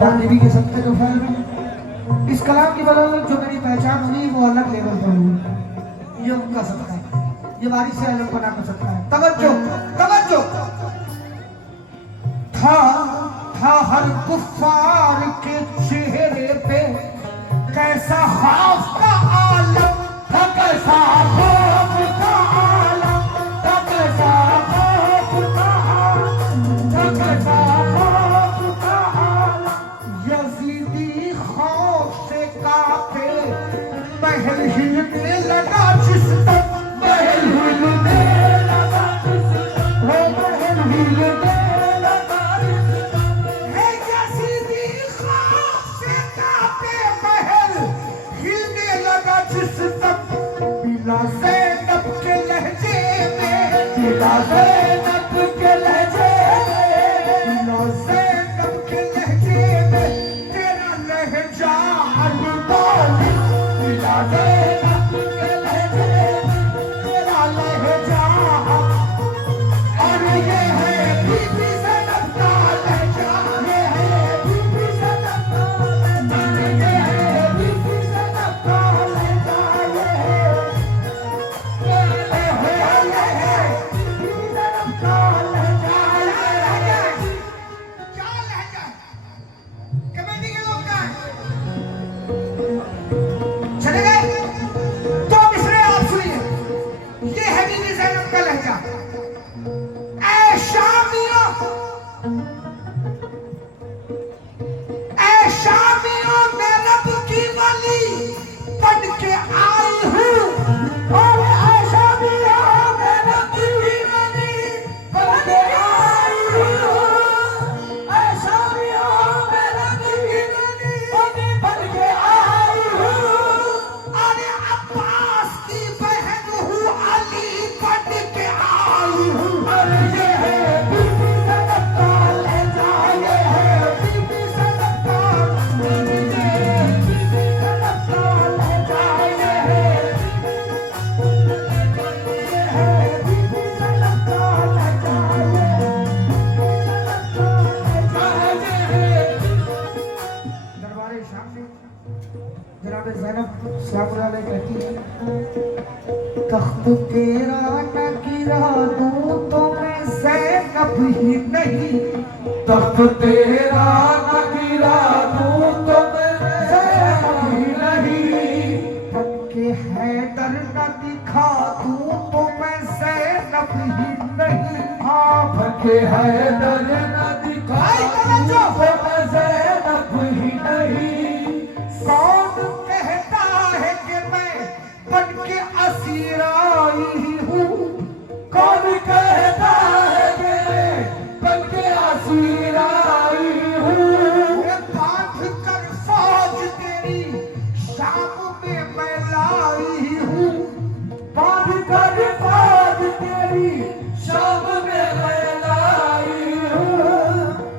और देवी के सत्य जो फल में इस कलाम की बदौलत जो मेरी पहचान हुई वो अलग लेवल पर हुई। ये उनका सत्ता है, ये बारिश से अलग बना कर सकता है। तवज्जो तवज्जो। था हर कुफ्फार के चेहरे पे कैसा खौफ का आलम था, कैसा खौफ का आलम था, कैसा खौफ का आलम था, कैसा खौफ का आलम। यजीदी खौफ से कांपे, महल हिलने लगा जिस तक, महल हिलने लगा जिस तक, महल हिलने लगा जिस तक। यजीदी खौफ से कांपे, महल हिलने लगा जिस तक। बिला ज़ैनब के लहजे में, बिला ज़ैनब के लहजे में, बिला ज़ैनब के लहजे में तेरा लहजा अलबाली। बिला ज़ैनब के लहजे में तेरा लहजा, और ये है बीबी ज़ैनब का लहजा, ये है बीबी ज़ैनब का लहजा, ये है बीबी ज़ैनब का लहजा, ये है बीबी ज़ैनब का लहजा। क्या लहजा है? कमेटी के लोग क्या है? चले गए? तो मिसरे आप सुनिए, ये है बीबी ज़ैनब का लहजा। ऐ शामियों, ऐ शामियों, मैं रब की वली बन के आई हूँ। और ऐ शामियों, मैं रब की वली बन के आई हूँ। ऐ शामियों, मैं रब की वली बन के आई हूँ। अरे अब्बास की बहन हूँ, अली बन के आई हूँ। अरे ये है बीबी ज़ैनब का लहजा, ये है बीबी ज़ैनब का, ये है बीबी ज़ैनब का लहजा, ये है बीबी ज़ैनब का लहजा, ये है। दरबारे शाम में जनाब ज़ैनब सलामुल्लाह अलैह कहती है, तख्त तेरा न गिरा दूं तो मैं ज़ैनब ही नहीं। तख्त तेरा न गिरा दूं तो मैं ज़ैनब ही नहीं। बनके हैदर न दिखा दूं तो मैं ज़ैनब ही नहीं। हाँ, बनके हैदर न दिखा दूं तो मैं ज़ैनब ही नहीं। कौन कहता है कि मैं बनके असीर आई हूँ? कौन कहता है कि मैं बनके असीर आई हूँ? बांध कर फौज तेरी शाम में मैं लाई हूँ। बांध कर फौज तेरी शाम में मैं लाई हूँ।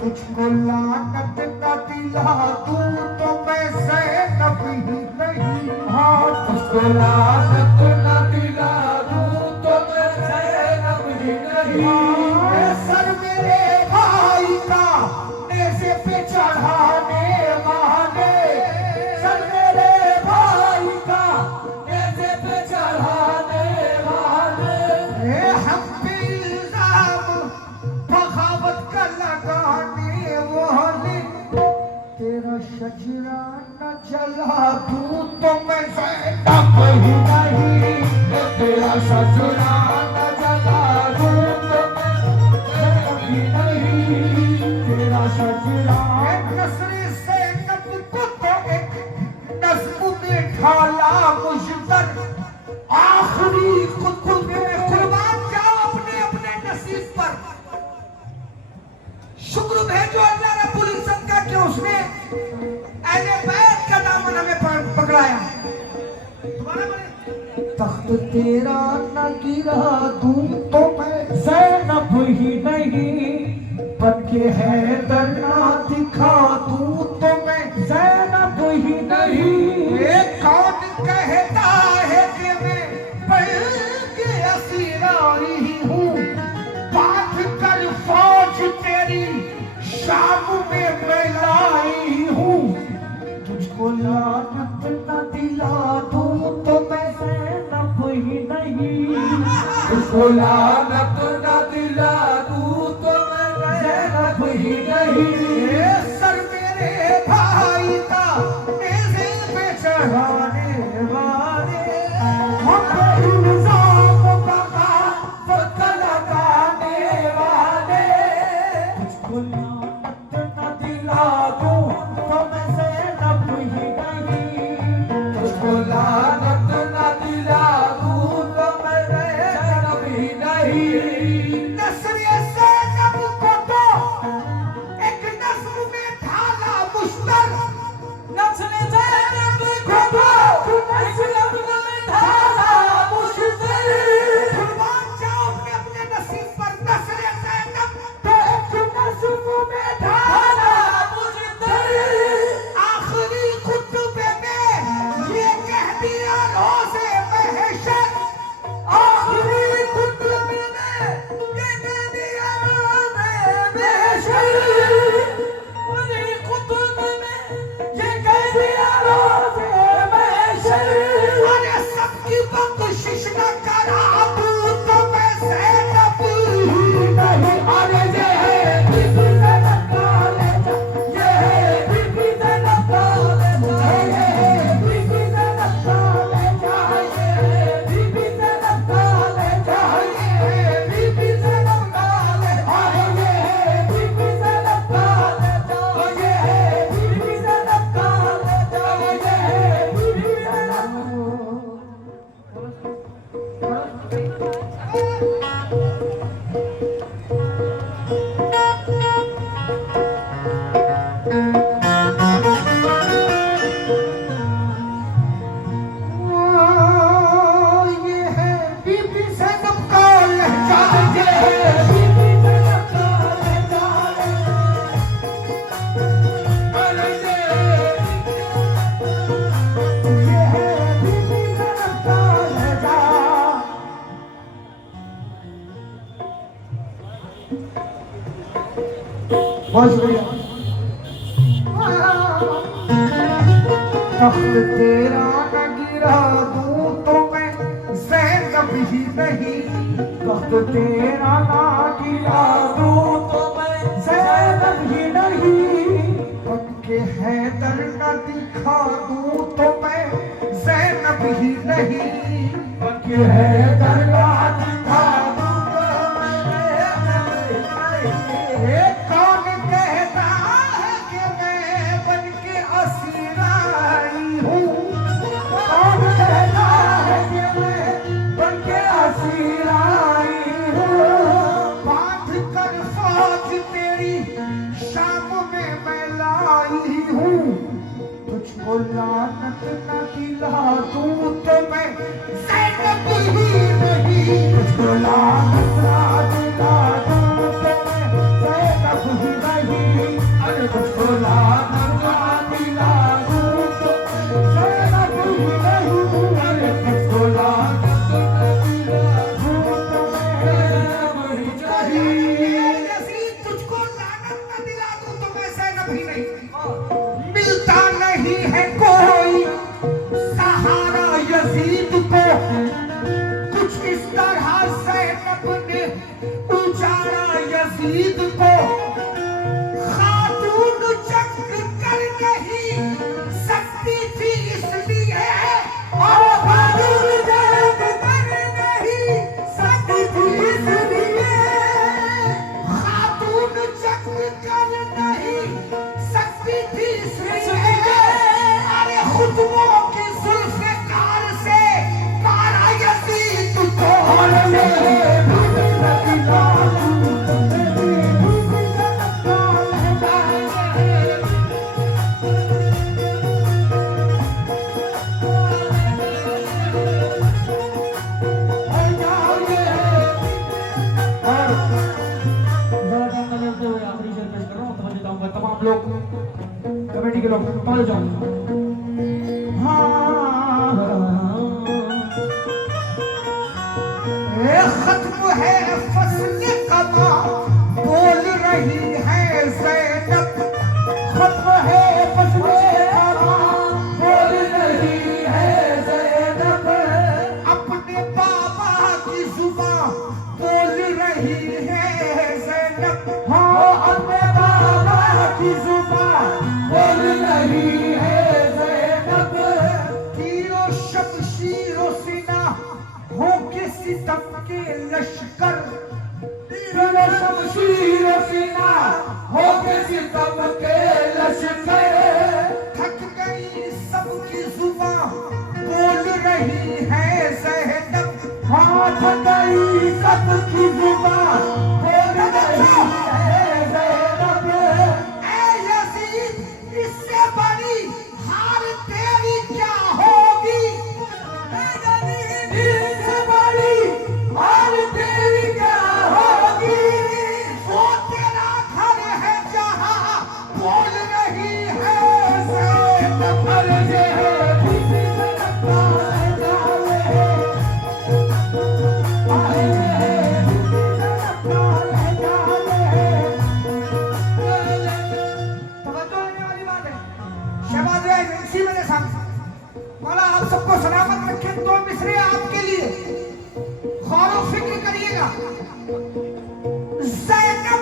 तुझको लानत न दिला दूं तो मैं ज़ैनब ही नहीं। हाँ, तुझको लानत न दिला दूं तो मैं ज़ैनब ही नहीं। सर मेरे भाई का नेज़े पे चढ़ाने वाले, सर मेरे भाई का नेज़े पे चढ़ाने वाले। हम पे इल्ज़ाम बगावत का लगाने वाले। तेरा शजरा न जला दूं तो मैं ज़ैनब ही नहीं। तेरा शजरा न जला दूं तो मैं ज़ैनब ही नहीं। तेरा शजरा नस्री ज़ैनब को तो एक नस्ब में ढाला मुजदर। आखिरी कुतुब में कुर्बान जाओ अपने अपने नसीब पर। शुक्र भेजो अल्लाह रब्बुल इज्जत का कि उसने अहले बैत का दामन हमें पकड़ाया। तख्त तेरा न गिरा दूं तो मैं ज़ैनब ही नहीं। बनके हैदर ना दिखा दूं तो मैं ज़ैनब ही नहीं। कौन कहता है कि मैं बनके असीर आई हूँ? बांध कर फौज तेरी शाम में मैं लाई लानत न दिला दूं तो मैं ज़ैनब ही नहीं। सर मेरे भाई का नेज़े पे चढ़ाने वाले हम पे इल्ज़ाम का वक्त लगाने वाले। तुझको लानत न दिला दूं तो मैं ज़ैनब ही नहीं। तुझको लानत न दिला दूं तो मैं ज़ैनब ही नहीं। नस्र ज़ैनब को तो एक नस्र में ढाला मुश्तर। नस्र ज़ैनब को तो एक नस्र में ढाला मुश्तर। कुर्बान जाओ अपने नसीब पर। नस्र ज़ैनब तो एक नस्र में ढाला मुश्तर। आखिरी खुतबे में ये कह दिया रोज़े महशर। आखिरी खुतबे में ये कह दिया रोज़े महशर। आखिरी खुतबे में ये कह दिया रोज़े महशर। अरे सबकी बख्शिश न करा दूं तो मैं ज़ैनब ही नहीं। अरे ये है बीबी ज़ैनब का लहजा, ये है बीबी ज़ैनब का लहजा, ये है बीबी ज़ैनब का लहजा, ये है बीबी ज़ैनब का लहजा, ये है बीबी ज़ैनब का लहजा, ये है बीबी ज़ैनब का लहजा, ये है बीबी ज़ैनब का लहजा, ये है बीबी ये है बीबी ज़ैनब का लहजा, ये है बीबी ज़ैनब का लहजा। अरे ये है बीबी ज़ैनब का लहजा। बहुत शुक्रिया। तख्त तेरा न गिरा दूं तो मैं ज़ैनब ही नहीं। तख्त तेरा न गिरा दूं तो मैं ज़ैनब ही नहीं। बनके हैदर न दिखा दूं तो मैं ज़ैनब ही नहीं। बनके हैदर न दिखा दूं तो मैं ज़ैनब ही नहीं। कौन कहता है कि मैं बनके असीर आई हूँ? कौन कहता है कि मैं बनके असीर आई हूँ? बांध कर फौज तेरी शाम में मैं लाई हूँ। तुझको लानत न दिला दूं तो मैं ज़ैनब ही नहीं। तुझको लानत न दिला दूं तो मैं ज़ैनब ही नहीं। अरे तुझको लानत न दिला दूं तो ज़ैनब ही नहीं। अरे तुझको लानत न दिला दूं तो मैं ज़ैनब ही नहीं। यज़ीद तुझको लानत न दिला दूं तो मैं ज़ैनब ही नहीं। मिलता नहीं है कोई सहारा यज़ीद को। कुछ इस तरह ज़ैनब ने उजाड़ा यज़ीद को। खातून जंग कर नहीं सकती थी इसलिए, और खातून जंग कर नहीं सकती थी इसलिए। खातून जंग कर नहीं सकती थी इसलिए। अरे खुतबों की जुल्फ़े कार से मारा यज़ीद को। तमाम लोग कमेटी के लोग पहुंच जाओ। खत्म है फसल कमा बोल रही है ज़ैनब। खत्म है फसल कमा बोल रही है ज़ैनब। अपने बाबा की जुबान सामने। मौला आप सबको सलामत रखे। दो मिसरे आपके लिए, गौर व फिक्र करिएगा। ज़ैनब,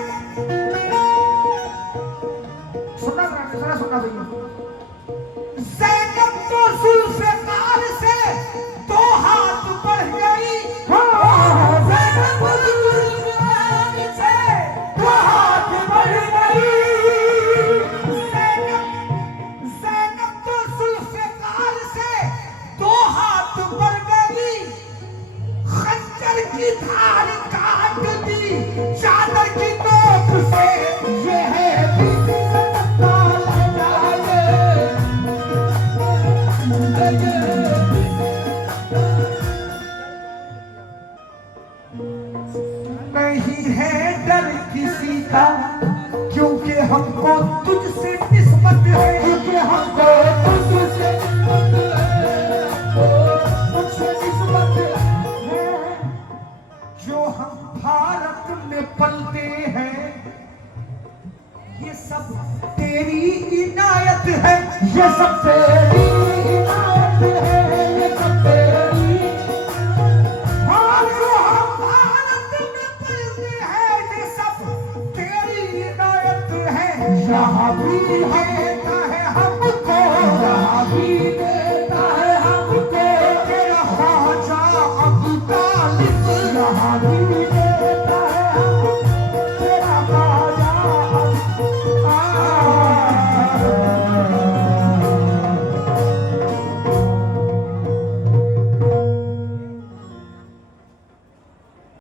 सुनना भैया। ज़ैनब तो जुल्फ़िकार से दो हाथ बढ़ गई। ज़ैनब जुल्फ़िकार से दो हाथ बढ़ गई। ज़ैनब तो जुल्फ़िकार से दो हाथ बढ़ गई। खंजर की धार काट दी चादर की नोक से। ये है नहीं है डर किसी का, क्योंकि हमको तुझसे निस्बत है। क्योंकि हमको तुझसे निस्बत है। जो हम भारत में पलते हैं, ये सब तेरी इनायत है। ये सब तेरी इनायत है। ये सब तेरी, हाँ, जो हम भारत में पलते हैं, ये सब तेरी इनायत है। यहाँ भी है हमको, यहाँ भी